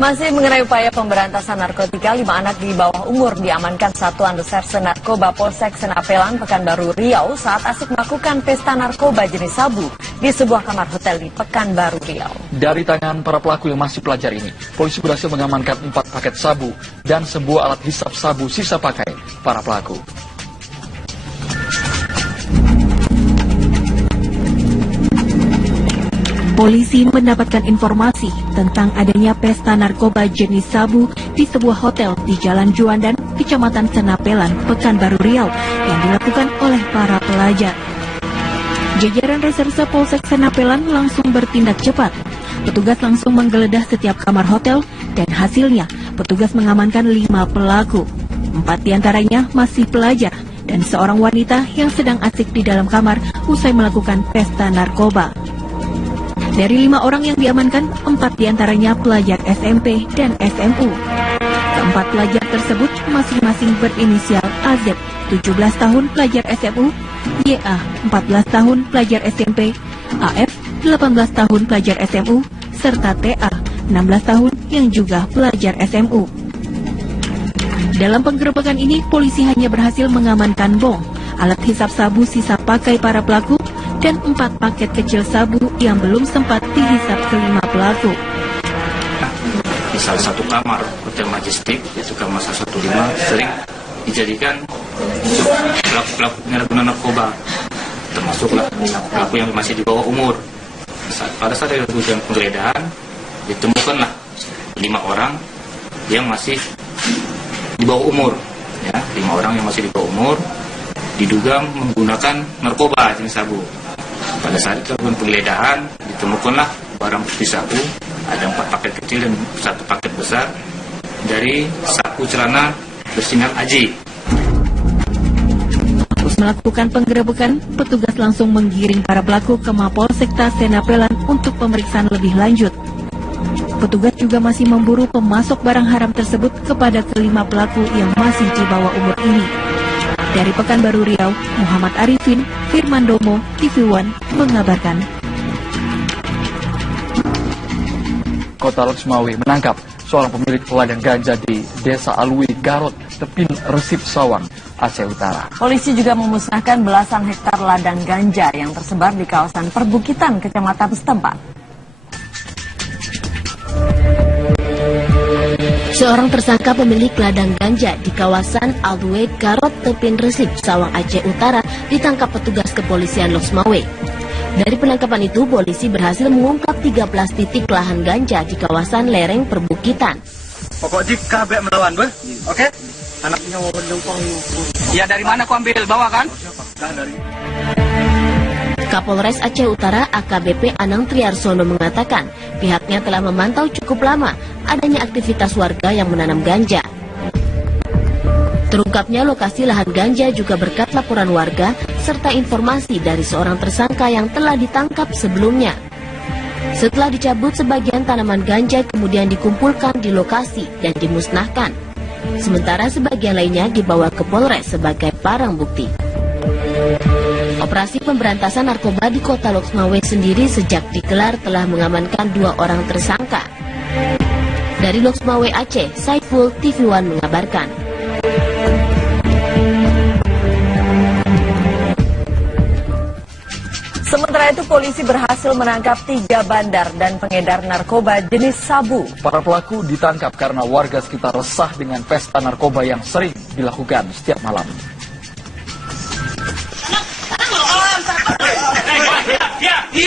Masih mengenai upaya pemberantasan narkotika, 5 anak di bawah umur diamankan Satuan Reserse Narkoba Polsek Senapelan, Pekanbaru Riau saat asik melakukan pesta narkoba jenis sabu di sebuah kamar hotel di Pekanbaru Riau. Dari tangan para pelaku yang masih pelajar ini, polisi berhasil mengamankan 4 paket sabu dan sebuah alat hisap sabu sisa pakai para pelaku. Polisi mendapatkan informasi tentang adanya pesta narkoba jenis sabu di sebuah hotel di Jalan Juandan, Kecamatan Senapelan, Pekanbaru Riau yang dilakukan oleh para pelajar. Jajaran Reserse Polsek Senapelan langsung bertindak cepat. Petugas langsung menggeledah setiap kamar hotel dan hasilnya petugas mengamankan 5 pelaku. 4 diantaranya masih pelajar dan seorang wanita yang sedang asik di dalam kamar usai melakukan pesta narkoba. Dari 5 orang yang diamankan, 4 diantaranya pelajar SMP dan SMU. Keempat pelajar tersebut masing-masing berinisial AZ, 17 tahun pelajar SMU, YA, 14 tahun pelajar SMP, AF, 18 tahun pelajar SMU, serta TA, 16 tahun yang juga pelajar SMU. Dalam penggerebekan ini, polisi hanya berhasil mengamankan bong, alat hisap sabu sisa pakai para pelaku, dan 4 paket kecil sabu yang belum sempat dihisap ke-5 pelaku. Di salah satu kamar Hotel Majestic, yaitu kamar 115, sering dijadikan pelaku-pelaku penyalahgunaan narkoba, termasuklah pelaku yang masih di bawah umur. Pada saat dilakukan penggeledahan, ditemukanlah 5 orang yang masih di bawah umur, ya, 5 orang yang masih di bawah umur diduga menggunakan narkoba jenis sabu. Pada saat dilakukan penggeledahan, ditemukanlah barang bukti sabu, ada 4 paket kecil dan 1 paket besar dari saku celana bersinar AJ. Terus melakukan penggerebekan, petugas langsung menggiring para pelaku ke Mapolsekta Senapelan untuk pemeriksaan lebih lanjut. Petugas juga masih memburu pemasok barang haram tersebut kepada ke-5 pelaku yang masih di bawah umur ini. Dari Pekanbaru Riau, Muhammad Arifin, Firman Domo, TV One mengabarkan. Kota Loksmawe menangkap seorang pemilik ladang ganja di Desa Alwi, Garut, Tepin, Resip, Sawang, Aceh Utara. Polisi juga memusnahkan belasan hektar ladang ganja yang tersebar di kawasan perbukitan kecamatan setempat. Seorang tersangka pemilik ladang ganja di kawasan Alwe, Garut, Tepin, Resip, Sawang, Aceh Utara ditangkap petugas kepolisian Loksmawe. Dari penangkapan itu, polisi berhasil mengungkap 13 titik lahan ganja di kawasan lereng perbukitan. Pokok jika kabek melawan, oke? Anaknya mau berjumpang. Ya, dari mana kau ambil? Bawa kan? Dari. Kapolres Aceh Utara AKBP Anang Triarsono mengatakan pihaknya telah memantau cukup lama adanya aktivitas warga yang menanam ganja. Terungkapnya lokasi lahan ganja juga berkat laporan warga serta informasi dari seorang tersangka yang telah ditangkap sebelumnya. Setelah dicabut, sebagian tanaman ganja kemudian dikumpulkan di lokasi dan dimusnahkan. Sementara sebagian lainnya dibawa ke Polres sebagai barang bukti. Operasi pemberantasan narkoba di Kota Loksmawe sendiri sejak digelar telah mengamankan 2 orang tersangka. Dari Loksmawe Aceh, Saiful, TV One mengabarkan. Sementara itu, polisi berhasil menangkap 3 bandar dan pengedar narkoba jenis sabu. Para pelaku ditangkap karena warga sekitar resah dengan pesta narkoba yang sering dilakukan setiap malam. Iya.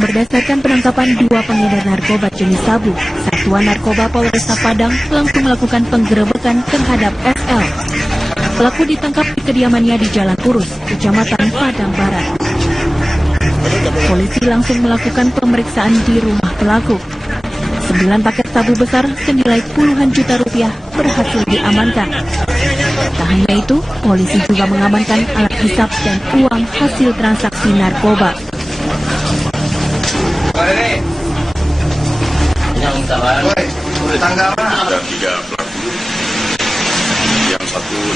Berdasarkan penangkapan 2 pengedar narkoba jenis sabu, Satuan Narkoba Polresta Padang langsung melakukan penggerebekan terhadap SL. Pelaku ditangkap di kediamannya di Jalan Purus, Kecamatan Padang Barat. Polisi langsung melakukan pemeriksaan di rumah pelaku. 9 paket sabu besar senilai puluhan juta rupiah berhasil diamankan. Tak hanya itu, polisi juga mengamankan alat hisap dan uang hasil transaksi narkoba. Yang salah. Tanggal mana? Ada 3 pelaku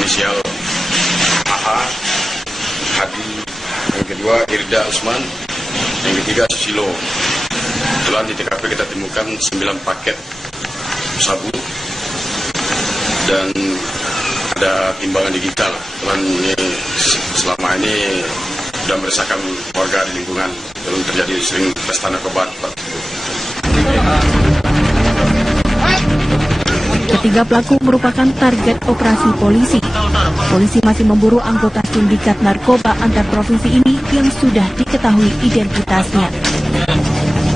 inisial AH, Hadi, yang kedua Irda Usman, yang ketiga Susilo. Kebetulan di TKP kita temukan 9 paket sabu dan ada timbangan digital. Kebetulan ini selama ini sudah meresahkan warga di lingkungan, belum terjadi sering pesta narkoba. Ketiga pelaku merupakan target operasi polisi. Polisi masih memburu anggota sindikat narkoba antar provinsi ini yang sudah diketahui identitasnya.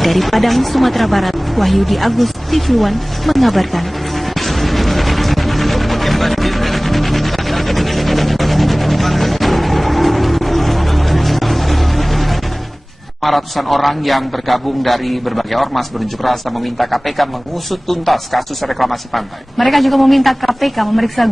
Dari Padang, Sumatera Barat, Wahyudi Agus, TV One mengabarkan. Ratusan orang yang bergabung dari berbagai ormas berunjuk rasa meminta KPK mengusut tuntas kasus reklamasi pantai. Mereka juga meminta KPK memeriksa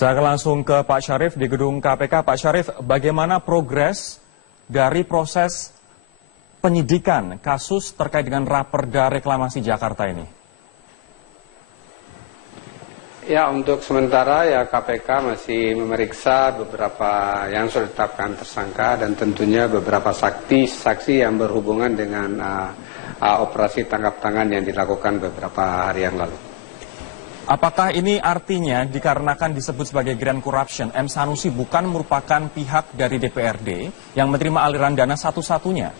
Saya akan langsung ke Pak Syarif di gedung KPK. Pak Syarif, bagaimana progres dari proses penyidikan kasus terkait dengan Raperda Reklamasi Jakarta ini? Ya, untuk sementara ya KPK masih memeriksa beberapa yang sudah ditetapkan tersangka dan tentunya beberapa saksi yang berhubungan dengan operasi tangkap tangan yang dilakukan beberapa hari yang lalu. Apakah ini artinya dikarenakan disebut sebagai grand corruption, M. Sanusi bukan merupakan pihak dari DPRD yang menerima aliran dana satu-satunya?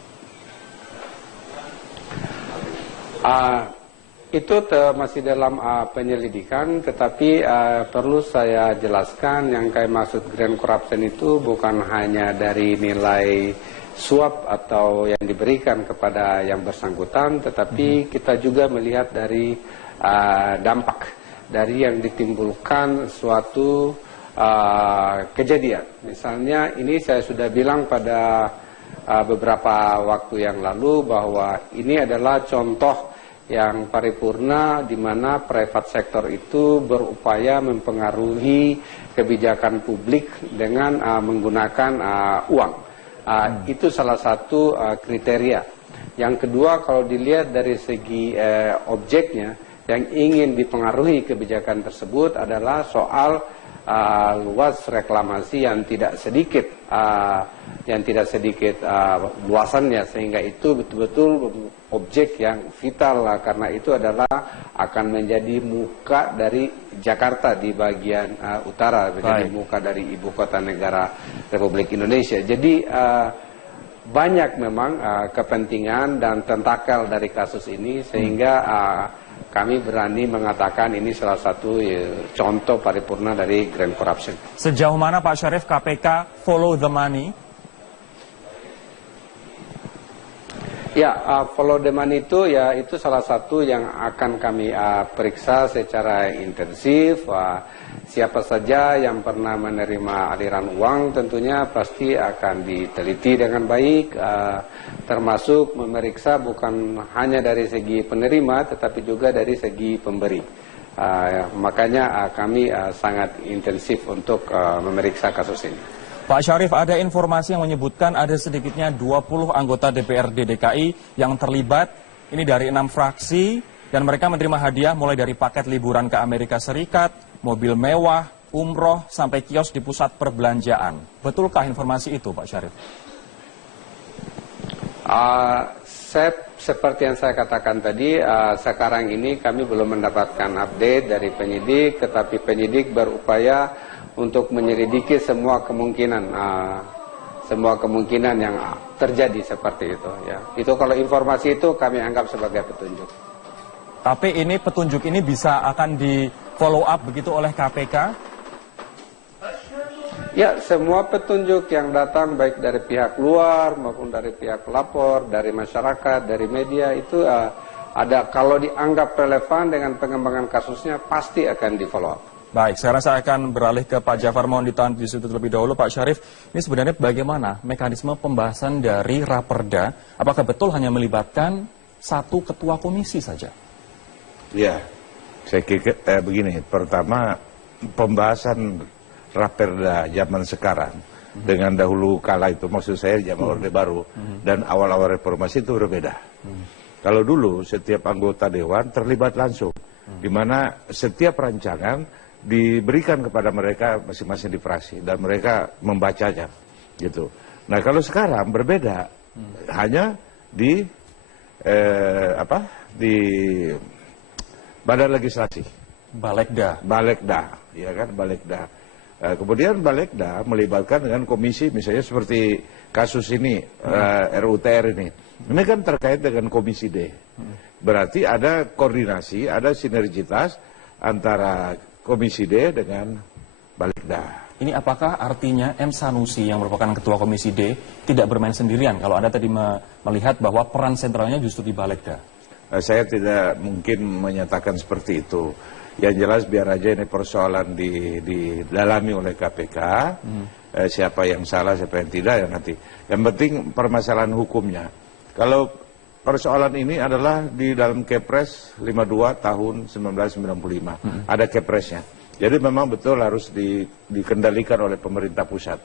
Itu masih dalam penyelidikan, tetapi perlu saya jelaskan yang kayak maksud grand corruption itu bukan hanya dari nilai suap atau yang diberikan kepada yang bersangkutan, tetapi kita juga melihat dari dampak dari yang ditimbulkan suatu kejadian. Misalnya ini saya sudah bilang pada beberapa waktu yang lalu bahwa ini adalah contoh yang paripurna di mana private sector itu berupaya mempengaruhi kebijakan publik dengan menggunakan uang. Itu salah satu kriteria. Yang kedua, kalau dilihat dari segi objeknya, yang ingin dipengaruhi kebijakan tersebut adalah soal luas reklamasi yang tidak sedikit luasannya, sehingga itu betul-betul objek yang vital karena itu adalah akan menjadi muka dari Jakarta di bagian utara, menjadi muka dari ibu kota negara Republik Indonesia. Jadi banyak memang kepentingan dan tentakel dari kasus ini sehingga kami berani mengatakan ini salah satu contoh paripurna dari grand corruption. Sejauh mana Pak Syarif KPK follow the money? Ya, follow the money itu salah satu yang akan kami periksa secara intensif. Siapa saja yang pernah menerima aliran uang tentunya pasti akan diteliti dengan baik, termasuk memeriksa bukan hanya dari segi penerima tetapi juga dari segi pemberi. Makanya kami sangat intensif untuk memeriksa kasus ini. Pak Syarif, ada informasi yang menyebutkan ada sedikitnya 20 anggota DPRD DKI yang terlibat, ini dari 6 fraksi, dan mereka menerima hadiah mulai dari paket liburan ke Amerika Serikat, mobil mewah, umroh, sampai kios di pusat perbelanjaan. Betulkah informasi itu, Pak Syarif? Seperti yang saya katakan tadi, sekarang ini kami belum mendapatkan update dari penyidik, tetapi penyidik berupaya untuk menyelidiki semua kemungkinan yang terjadi seperti itu. Ya. Itu kalau informasi itu kami anggap sebagai petunjuk. Tapi ini petunjuk ini bisa akan di follow up begitu oleh KPK? Ya, semua petunjuk yang datang baik dari pihak luar maupun dari pihak pelapor, dari masyarakat, dari media itu ada, kalau dianggap relevan dengan pengembangan kasusnya pasti akan di follow up. Baik, saya rasa akan beralih ke Pak Jafar, mohon ditahan di situ terlebih dahulu. Pak Syarif, ini sebenarnya bagaimana mekanisme pembahasan dari Raperda? Apakah betul hanya melibatkan satu ketua komisi saja? Ya, saya kira begini. Pertama, pembahasan Raperda zaman sekarang dengan dahulu kala itu, maksud saya zaman Orde Baru dan awal-awal reformasi itu berbeda. Kalau dulu setiap anggota dewan terlibat langsung, di mana setiap rancangan diberikan kepada mereka masing-masing di fraksi dan mereka membacanya, gitu. Nah kalau sekarang berbeda, hanya di di Badan Legislasi, Balekda, ya kan, Balekda. Kemudian Balekda melibatkan dengan komisi, misalnya seperti kasus ini, RUTR ini kan terkait dengan Komisi D. Berarti ada koordinasi, ada sinergitas antara Komisi D dengan Balekda. Ini apakah artinya M. Sanusi yang merupakan ketua Komisi D tidak bermain sendirian kalau Anda tadi melihat bahwa peran sentralnya justru di Balekda? Saya tidak mungkin menyatakan seperti itu. Yang jelas biar aja ini persoalan didalami oleh KPK, siapa yang salah, siapa yang tidak, ya nanti. Yang penting permasalahan hukumnya. Kalau persoalan ini adalah di dalam Kepres 52 tahun 1995, ada Kepresnya. Jadi memang betul harus dikendalikan oleh pemerintah pusat.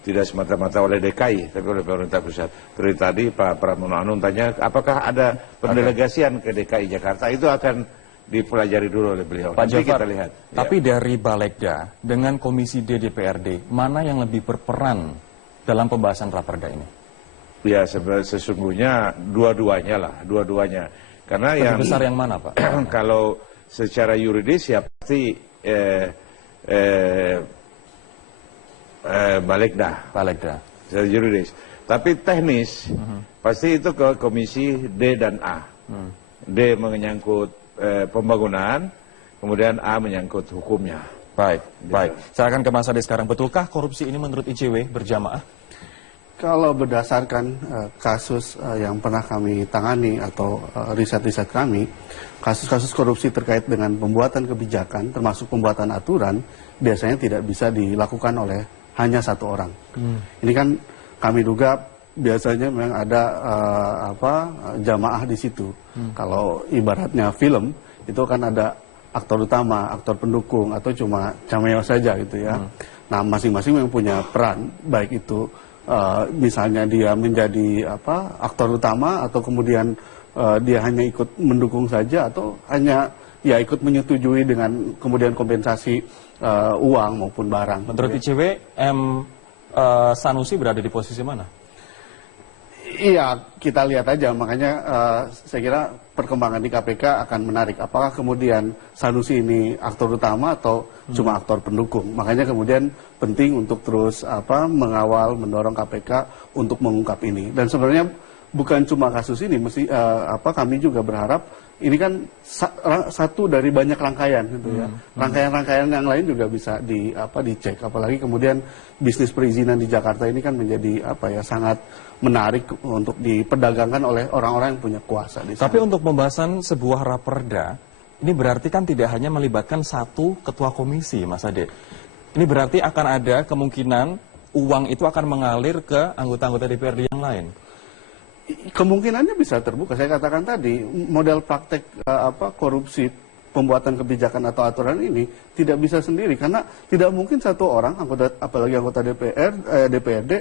Tidak semata-mata oleh DKI, tapi oleh pemerintah pusat. Seperti tadi Pak Pramono Anung tanya, apakah ada pendelegasian ke DKI Jakarta? Itu akan dipelajari dulu oleh beliau. Pak Jafar, kita lihat. Tapi dari Balekda dengan Komisi D DPRD, mana yang lebih berperan dalam pembahasan Raperda ini? Ya sesungguhnya dua-duanya lah, dua-duanya. Karena lebih yang besar yang mana, Pak? Kalau secara yuridis ya pasti Balekda. Secara yuridis. Tapi teknis pasti itu ke Komisi D dan A. D menyangkut pembangunan, kemudian A menyangkut hukumnya. Baik. Saya akan ke Mas Ade sekarang. Betulkah korupsi ini menurut ICW berjamaah? Kalau berdasarkan kasus yang pernah kami tangani atau riset-riset kami, kasus-kasus korupsi terkait dengan pembuatan kebijakan, termasuk pembuatan aturan, biasanya tidak bisa dilakukan oleh hanya satu orang. Ini kan kami duga biasanya memang ada jamaah di situ. Kalau ibaratnya film itu kan ada aktor utama, aktor pendukung, atau cuma cameo saja gitu ya. Nah masing-masing memang punya peran, baik itu misalnya dia menjadi aktor utama, atau kemudian dia hanya ikut mendukung saja, atau hanya ya ikut menyetujui dengan kemudian kompensasi uang maupun barang. Menurut ICW, M. Sanusi berada di posisi mana? Iya, kita lihat aja. Makanya saya kira perkembangan di KPK akan menarik. Apakah kemudian Sanusi ini aktor utama atau cuma aktor pendukung? Makanya kemudian penting untuk terus mengawal, mendorong KPK untuk mengungkap ini. Dan sebenarnya bukan cuma kasus ini, kami juga berharap ini kan satu dari banyak rangkaian gitu ya. Rangkaian-rangkaian yang lain juga bisa dicek. Apalagi kemudian bisnis perizinan di Jakarta ini kan menjadi sangat menarik untuk diperdagangkan oleh orang-orang yang punya kuasa di sana. Tapi untuk pembahasan sebuah raperda, ini berarti kan tidak hanya melibatkan satu ketua komisi, Mas Ade. Ini berarti akan ada kemungkinan uang itu akan mengalir ke anggota-anggota DPRD yang lain. Kemungkinannya bisa terbuka. Saya katakan tadi, model praktek korupsi pembuatan kebijakan atau aturan ini tidak bisa sendiri, karena tidak mungkin satu orang apalagi anggota DPRD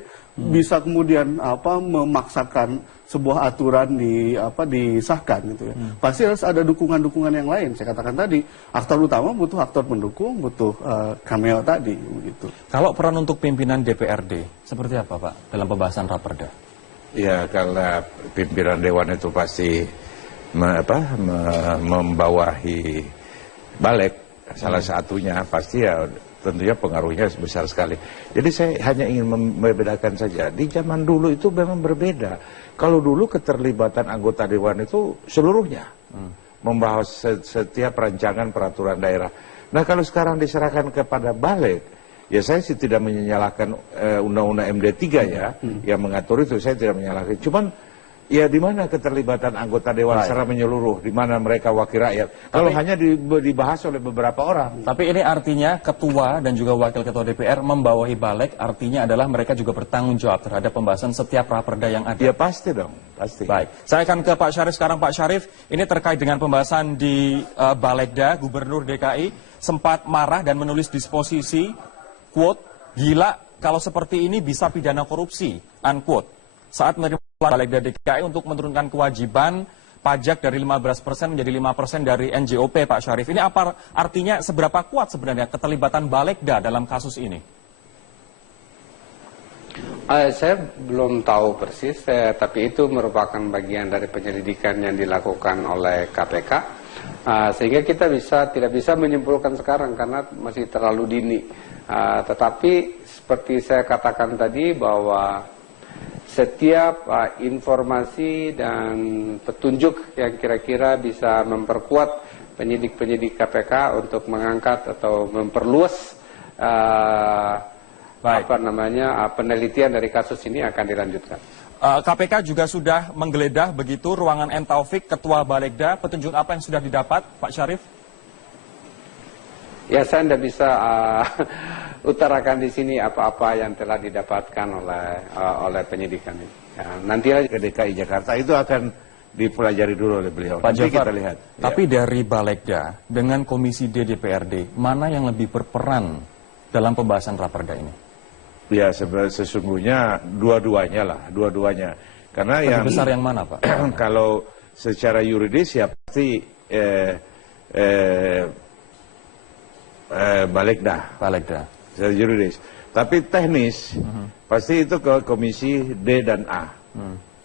bisa kemudian memaksakan sebuah aturan disahkan gitu ya. Pasti harus ada dukungan-dukungan yang lain. Saya katakan tadi, aktor utama butuh aktor pendukung, butuh cameo tadi begitu. Kalau peran untuk pimpinan DPRD seperti apa, Pak, dalam pembahasan raperda? Ya, karena pimpinan dewan itu pasti membawahi balik, salah satunya pasti ya tentunya pengaruhnya besar sekali. Jadi saya hanya ingin membedakan saja. Di zaman dulu itu memang berbeda. Kalau dulu keterlibatan anggota dewan itu seluruhnya membahas setiap rancangan peraturan daerah. Nah kalau sekarang diserahkan kepada balik, ya saya sih tidak menyalahkan undang-undang MD3 ya, yang mengatur itu saya tidak menyalahkan. Cuman Ya di mana keterlibatan anggota dewan secara menyeluruh, di mana mereka wakil rakyat. Kalau hanya dibahas oleh beberapa orang. Tapi ini artinya ketua dan juga wakil ketua DPR membawahi balik, artinya adalah mereka juga bertanggung jawab terhadap pembahasan setiap raperda yang ada. Ya pasti dong, pasti. Baik, saya akan ke Pak Syarif sekarang. Pak Syarif, ini terkait dengan pembahasan di Balegda, Gubernur DKI sempat marah dan menulis disposisi, quote, gila kalau seperti ini bisa pidana korupsi, unquote. Saat menerima Balegda DKI untuk menurunkan kewajiban pajak dari 15% menjadi 5% dari NJOP, Pak Syarif. Ini apa artinya, seberapa kuat sebenarnya keterlibatan Balegda dalam kasus ini? Saya belum tahu persis, tapi itu merupakan bagian dari penyelidikan yang dilakukan oleh KPK. Sehingga kita tidak bisa menyimpulkan sekarang karena masih terlalu dini. Tetapi seperti saya katakan tadi bahwa setiap informasi dan petunjuk yang kira-kira bisa memperkuat penyidik-penyidik KPK untuk mengangkat atau memperluas penelitian dari kasus ini akan dilanjutkan. KPK juga sudah menggeledah begitu ruangan M. Taufik, Ketua Balegda. Petunjuk apa yang sudah didapat, Pak Syarif? Ya, saya tidak bisa utarakan di sini apa-apa yang telah didapatkan oleh penyidikan ini. Ya, nanti ke DKI Jakarta itu akan dipelajari dulu oleh beliau. Pak Jafar, kita lihat. Tapi dari Balegda dengan Komisi D DPRD, mana yang lebih berperan dalam pembahasan raperda ini? Ya, sesungguhnya dua-duanya lah, dua-duanya. Karena lebih yang besar yang mana, Pak? Kalau secara yuridis ya pasti Balegda. Secara yuridis. Tapi teknis, pasti itu ke Komisi D dan A.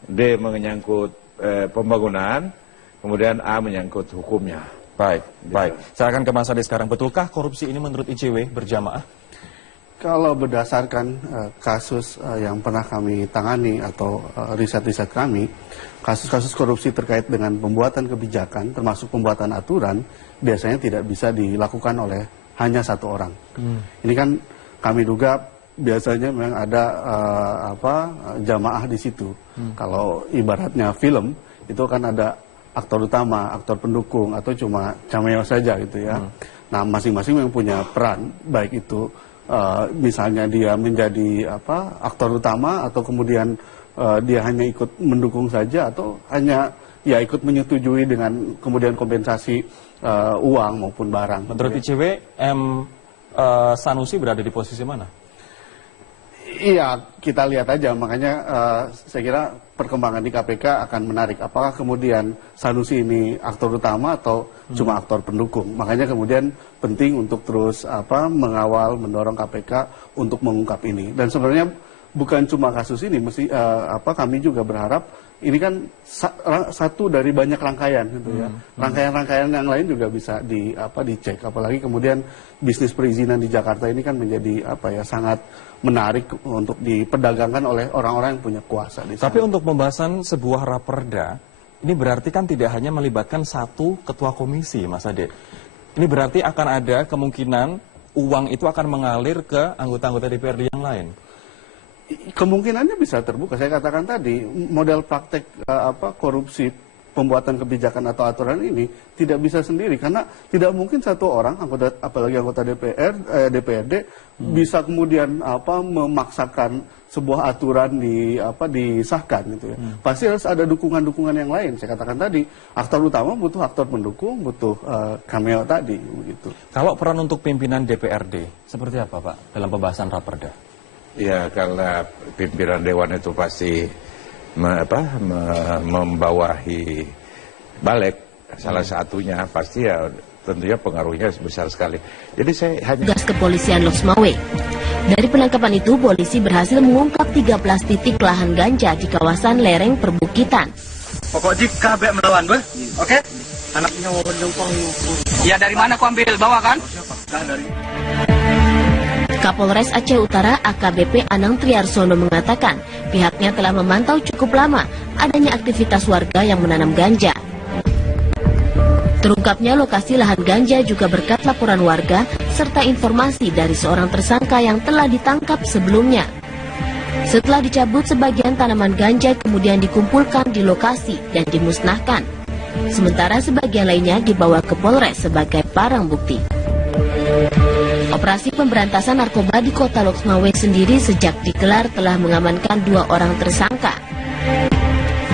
D menyangkut pembangunan, kemudian A menyangkut hukumnya. Baik, baik. Saya akan ke Mas Ade sekarang. Betulkah korupsi ini menurut ICW berjamaah? Kalau berdasarkan kasus yang pernah kami tangani atau riset-riset kami, kasus-kasus korupsi terkait dengan pembuatan kebijakan, termasuk pembuatan aturan, biasanya tidak bisa dilakukan oleh hanya satu orang. Ini kan kami duga biasanya memang ada jamaah di situ. Kalau ibaratnya film, itu kan ada aktor utama, aktor pendukung, atau cuma cameo saja gitu ya. Nah, masing-masing yang punya peran, baik itu misalnya dia menjadi aktor utama, atau kemudian dia hanya ikut mendukung saja, atau hanya ya ikut menyetujui dengan kemudian kompensasi uang maupun barang. Menurut ICW, Sanusi berada di posisi mana? Iya, kita lihat aja. Makanya saya kira perkembangan di KPK akan menarik. Apakah kemudian Sanusi ini aktor utama atau cuma aktor pendukung? Makanya kemudian penting untuk terus mengawal, mendorong KPK untuk mengungkap ini. Dan sebenarnya bukan cuma kasus ini, kami juga berharap ini kan satu dari banyak rangkaian gitu ya. Rangkaian-rangkaian yang lain juga bisa dicek. Apalagi kemudian bisnis perizinan di Jakarta ini kan menjadi sangat menarik untuk diperdagangkan oleh orang-orang yang punya kuasa di sana. Tapi untuk pembahasan sebuah raperda, ini berarti kan tidak hanya melibatkan satu ketua komisi, Mas Ade. Ini berarti akan ada kemungkinan uang itu akan mengalir ke anggota-anggota DPRD yang lain. Kemungkinannya bisa terbuka. Saya katakan tadi, model praktek korupsi pembuatan kebijakan atau aturan ini tidak bisa sendiri, karena tidak mungkin satu orang apalagi anggota DPRD bisa kemudian memaksakan sebuah aturan disahkan gitu ya. Pasti harus ada dukungan-dukungan yang lain. Saya katakan tadi, aktor utama butuh aktor pendukung, butuh cameo tadi begitu. Kalau peran untuk pimpinan DPRD seperti apa, Pak, dalam pembahasan raperda? Ya, karena pimpinan dewan itu pasti membawahi balik, salah satunya pasti ya tentunya pengaruhnya besar sekali. Jadi saya hanya... Tugas kepolisian Losmawe. Dari penangkapan itu, polisi berhasil mengungkap 13 titik lahan ganja di kawasan lereng perbukitan. Pokok jika kabek melawan, oke? Anaknya mau berjumpang. Ya, dari mana kau ambil? Bawa kan? Dari... Kapolres Aceh Utara AKBP Anang Triarsono mengatakan pihaknya telah memantau cukup lama adanya aktivitas warga yang menanam ganja. Terungkapnya lokasi lahan ganja juga berkat laporan warga serta informasi dari seorang tersangka yang telah ditangkap sebelumnya. Setelah dicabut, sebagian tanaman ganja kemudian dikumpulkan di lokasi dan dimusnahkan. Sementara sebagian lainnya dibawa ke Polres sebagai barang bukti. Operasi pemberantasan narkoba di Kota Loksmawe sendiri sejak digelar telah mengamankan 2 orang tersangka.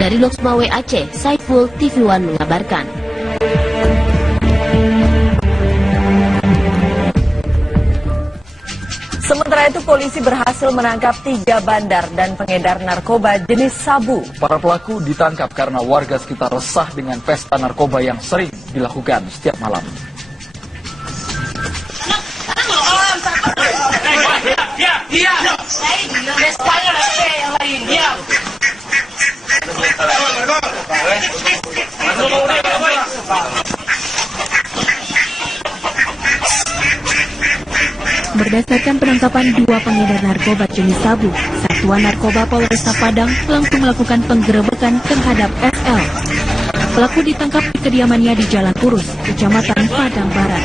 Dari Loksmawe Aceh, Saiful TV One mengabarkan. Sementara itu polisi berhasil menangkap 3 bandar dan pengedar narkoba jenis sabu. Para pelaku ditangkap karena warga sekitar resah dengan pesta narkoba yang sering dilakukan setiap malam. Berdasarkan penangkapan 2 pengedar narkoba jenis sabu, Satuan Narkoba Polresta Padang langsung melakukan penggerebekan terhadap SL. Pelaku ditangkap di kediamannya di Jalan Urus, Kecamatan Padang Barat.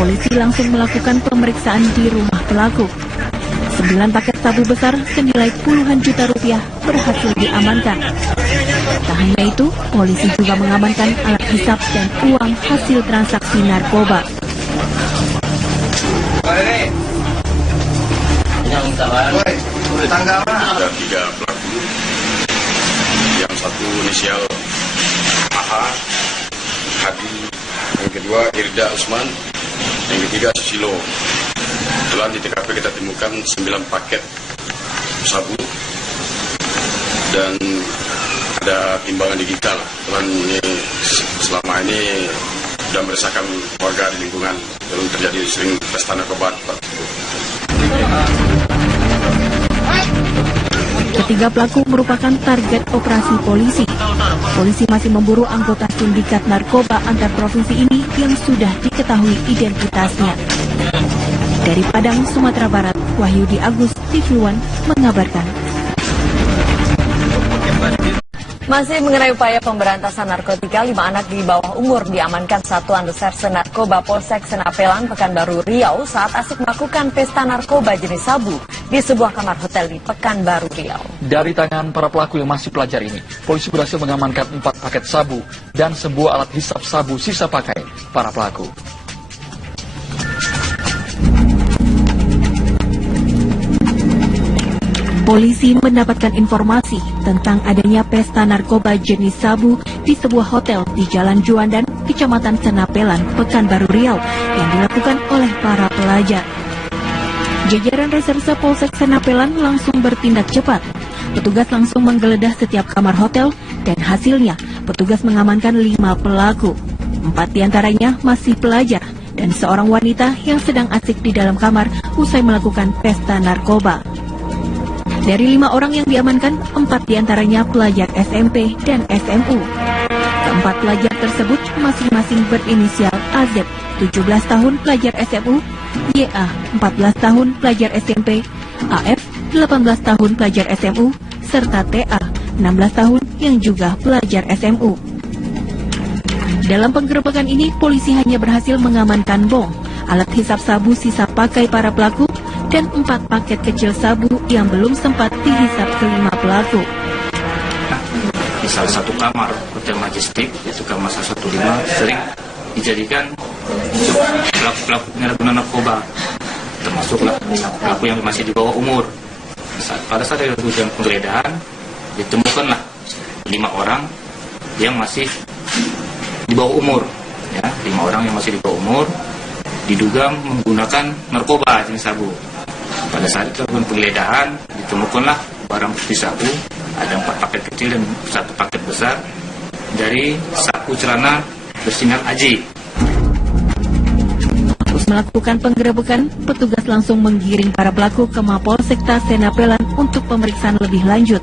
Polisi langsung melakukan pemeriksaan di rumah pelaku. 9 paket sabu besar senilai puluhan juta rupiah berhasil diamankan. Tak hanya itu, polisi juga mengamankan alat hisap dan uang hasil transaksi narkoba. Ada 3 pelaku, yang satu inisial AH, Hadi, yang kedua Irda Usman, yang ketiga Susilo. Setelah di TKP kita temukan 9 paket sabu dan ada timbangan digital. Selama ini sudah meresahkan warga di lingkungan, belum terjadi sering pesta narkoba. Ketiga pelaku merupakan target operasi polisi. Polisi masih memburu anggota sindikat narkoba antar provinsi ini yang sudah diketahui identitasnya. Dari Padang, Sumatera Barat, Wahyudi Agus, TV One mengabarkan. Masih mengenai upaya pemberantasan narkotika, 5 anak di bawah umur diamankan Satuan Reserse Narkoba Polsek Senapelan, Pekanbaru Riau saat asik melakukan pesta narkoba jenis sabu di sebuah kamar hotel di Pekanbaru Riau. Dari tangan para pelaku yang masih pelajar ini, polisi berhasil mengamankan 4 paket sabu dan sebuah alat hisap sabu sisa pakai para pelaku. Polisi mendapatkan informasi tentang adanya pesta narkoba jenis sabu di sebuah hotel di Jalan Juandan, Kecamatan Senapelan, Pekanbaru Riau yang dilakukan oleh para pelajar. Jajaran Reserse Polsek Senapelan langsung bertindak cepat. Petugas langsung menggeledah setiap kamar hotel dan hasilnya petugas mengamankan 5 pelaku. 4 diantaranya masih pelajar dan seorang wanita yang sedang asik di dalam kamar usai melakukan pesta narkoba. Dari 5 orang yang diamankan, 4 diantaranya pelajar SMP dan SMU. Keempat pelajar tersebut masing-masing berinisial AZ, 17 tahun pelajar SMU, YA, 14 tahun pelajar SMP, AF, 18 tahun pelajar SMU, serta TA, 16 tahun yang juga pelajar SMU. Dalam penggerebekan ini, polisi hanya berhasil mengamankan bom, alat hisap sabu sisa pakai para pelaku, dan 4 paket kecil sabu yang belum sempat dihisap ke-5 pelaku. Di salah satu kamar Hotel Majestic, yaitu kamar 115, sering dijadikan pelaku penyalahgunaan narkoba, termasuklah pelaku yang masih di bawah umur. Pada saat dilakukan penggeledahan, ditemukanlah 5 orang yang masih di bawah umur, ya, 5 orang yang masih di bawah umur diduga menggunakan narkoba jenis sabu. Pada saat itu penggeledahan ditemukanlah barang bukti sabu, ada 4 paket kecil dan 1 paket besar dari saku celana bersinar AJ. Terus melakukan penggerebekan, petugas langsung menggiring para pelaku ke Mapolsekta Senapelan untuk pemeriksaan lebih lanjut.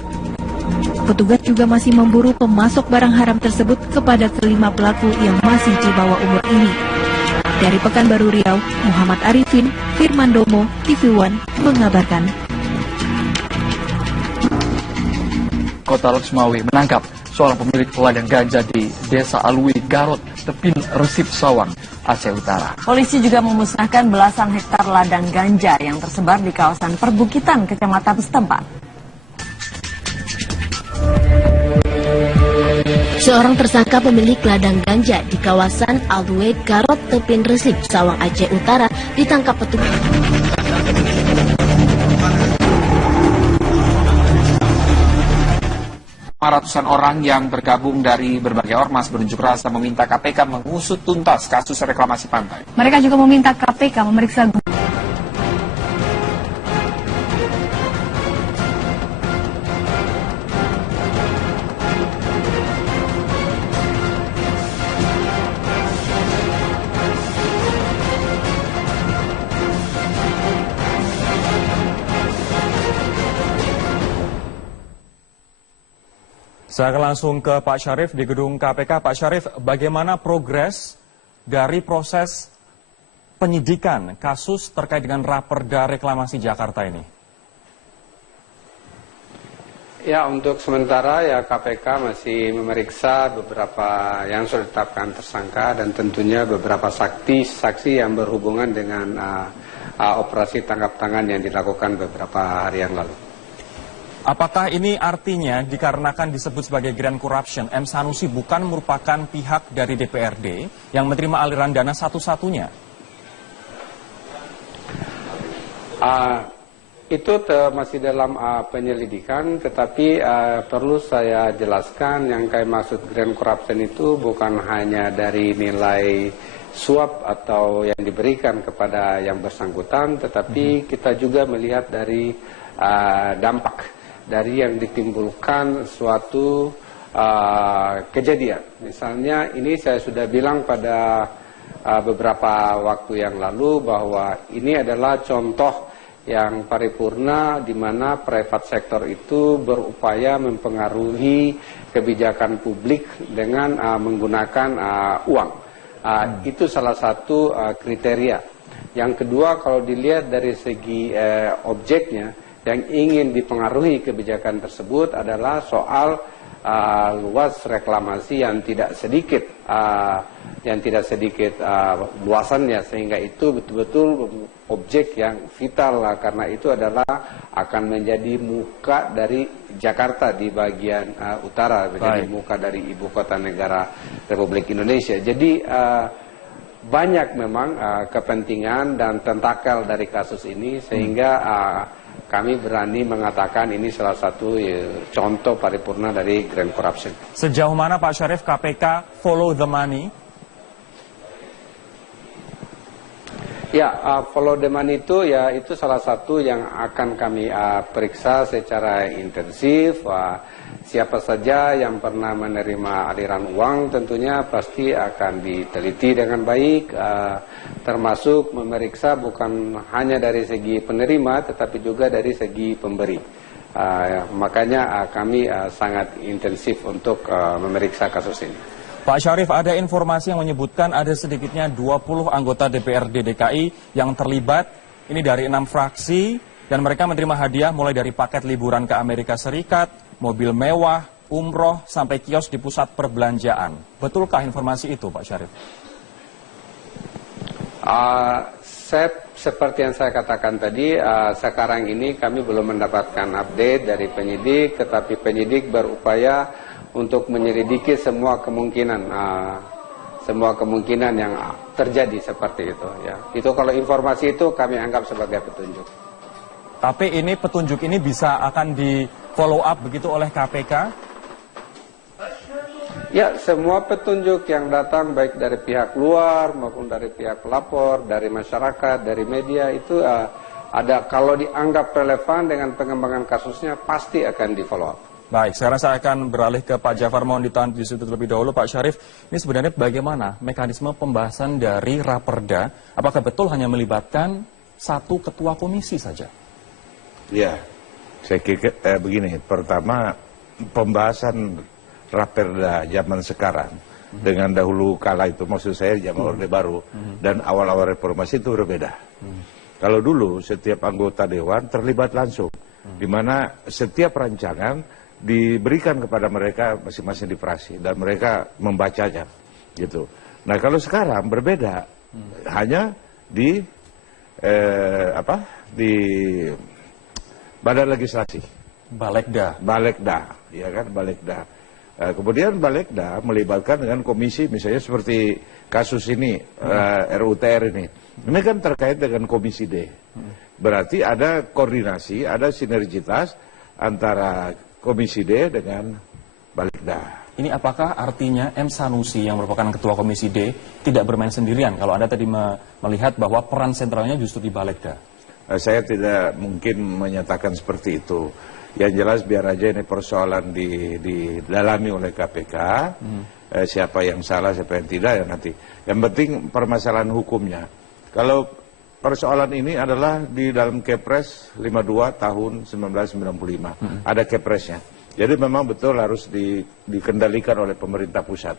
Petugas juga masih memburu pemasok barang haram tersebut kepada ke-5 pelaku yang masih di bawah umur ini. Dari Pekanbaru Riau, Muhammad Arifin, Firman Domo, TV One mengabarkan. Kota Loksmawe menangkap seorang pemilik ladang ganja di Desa Alwi, Garut, Tepin Resip Sawang, Aceh Utara. Polisi juga memusnahkan belasan hektar ladang ganja yang tersebar di kawasan perbukitan kecamatan setempat. Seorang tersangka pemilik ladang ganja di kawasan Alwe Garot Tepin Resip Sawang Aceh Utara ditangkap petugas. Ratusan orang yang bergabung dari berbagai ormas berunjuk rasa meminta KPK mengusut tuntas kasus reklamasi pantai. Mereka juga meminta KPK memeriksa Saya akan langsung ke Pak Syarif di gedung KPK. Pak Syarif, bagaimana progres dari proses penyidikan kasus terkait dengan Raperda Reklamasi Jakarta ini? Ya, untuk sementara ya KPK masih memeriksa beberapa yang sudah ditetapkan tersangka dan tentunya beberapa saksi yang berhubungan dengan operasi tangkap tangan yang dilakukan beberapa hari yang lalu. Apakah ini artinya dikarenakan disebut sebagai grand corruption, M. Sanusi bukan merupakan pihak dari DPRD yang menerima aliran dana satu-satunya? Itu masih dalam penyelidikan, tetapi perlu saya jelaskan yang kayak maksud grand corruption itu bukan hanya dari nilai suap atau yang diberikan kepada yang bersangkutan, tetapi kita juga melihat dari dampak dari yang ditimbulkan suatu kejadian. Misalnya ini saya sudah bilang pada beberapa waktu yang lalu bahwa ini adalah contoh yang paripurna di mana private sector itu berupaya mempengaruhi kebijakan publik dengan menggunakan uang. Itu salah satu kriteria. Yang kedua, kalau dilihat dari segi objeknya, yang ingin dipengaruhi kebijakan tersebut adalah soal luas reklamasi yang tidak sedikit luasannya, sehingga itu betul-betul objek yang vital karena itu adalah akan menjadi muka dari Jakarta di bagian utara, menjadi muka dari ibu kota negara Republik Indonesia. Jadi banyak memang kepentingan dan tentakel dari kasus ini sehingga kami berani mengatakan ini salah satu contoh paripurna dari grand corruption. Sejauh mana Pak Syarif KPK follow the money? Ya, follow the money itu ya itu salah satu yang akan kami periksa secara intensif. Siapa saja yang pernah menerima aliran uang tentunya pasti akan diteliti dengan baik, termasuk memeriksa bukan hanya dari segi penerima tetapi juga dari segi pemberi. Makanya kami sangat intensif untuk memeriksa kasus ini. Pak Syarif, ada informasi yang menyebutkan ada sedikitnya 20 anggota DPRD DKI yang terlibat, ini dari 6 fraksi, dan mereka menerima hadiah mulai dari paket liburan ke Amerika Serikat, mobil mewah, umroh, sampai kios di pusat perbelanjaan. Betulkah informasi itu, Pak Syarif? Seperti yang saya katakan tadi, sekarang ini kami belum mendapatkan update dari penyidik, tetapi penyidik berupaya untuk menyelidiki semua kemungkinan yang terjadi seperti itu. Ya. Itu kalau informasi itu kami anggap sebagai petunjuk. Tapi ini petunjuk ini bisa akan di follow up begitu oleh KPK? Ya, semua petunjuk yang datang baik dari pihak luar maupun dari pihak pelapor, dari masyarakat, dari media itu ada, kalau dianggap relevan dengan pengembangan kasusnya pasti akan di follow up. Baik, sekarang saya akan beralih ke Pak Jafar, mohon ditahan di situ terlebih dahulu. Pak Syarif, ini sebenarnya bagaimana mekanisme pembahasan dari Raperda? Apakah betul hanya melibatkan satu ketua komisi saja? Ya, saya kira begini, pertama pembahasan Raperda zaman sekarang dengan dahulu kala itu, maksud saya zaman Orde Baru dan awal-awal reformasi itu berbeda. Kalau dulu setiap anggota dewan terlibat langsung, di mana setiap rancangan diberikan kepada mereka masing-masing di fraksi dan mereka membacanya, gitu. Nah kalau sekarang berbeda, hanya di di Badan Legislasi. Balekda. Balekda, ya kan, Balekda. Kemudian Balekda melibatkan dengan komisi, misalnya seperti kasus ini, RUTR ini. Ini kan terkait dengan Komisi D. Berarti ada koordinasi, ada sinergitas antara Komisi D dengan Balekda. Ini apakah artinya M. Sanusi yang merupakan Ketua Komisi D tidak bermain sendirian kalau Anda tadi melihat bahwa peran sentralnya justru di Balekda? Saya tidak mungkin menyatakan seperti itu. Yang jelas biar aja ini persoalan didalami oleh KPK. Siapa yang salah, siapa yang tidak ya nanti. Yang penting permasalahan hukumnya. Kalau persoalan ini adalah di dalam Kepres 52 tahun 1995. Ada Kepresnya. Jadi memang betul harus dikendalikan oleh pemerintah pusat.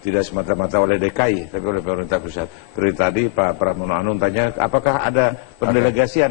Tidak semata-mata oleh DKI, tapi oleh pemerintah pusat. Seperti tadi Pak Pramono Anung tanya, apakah ada pendelegasian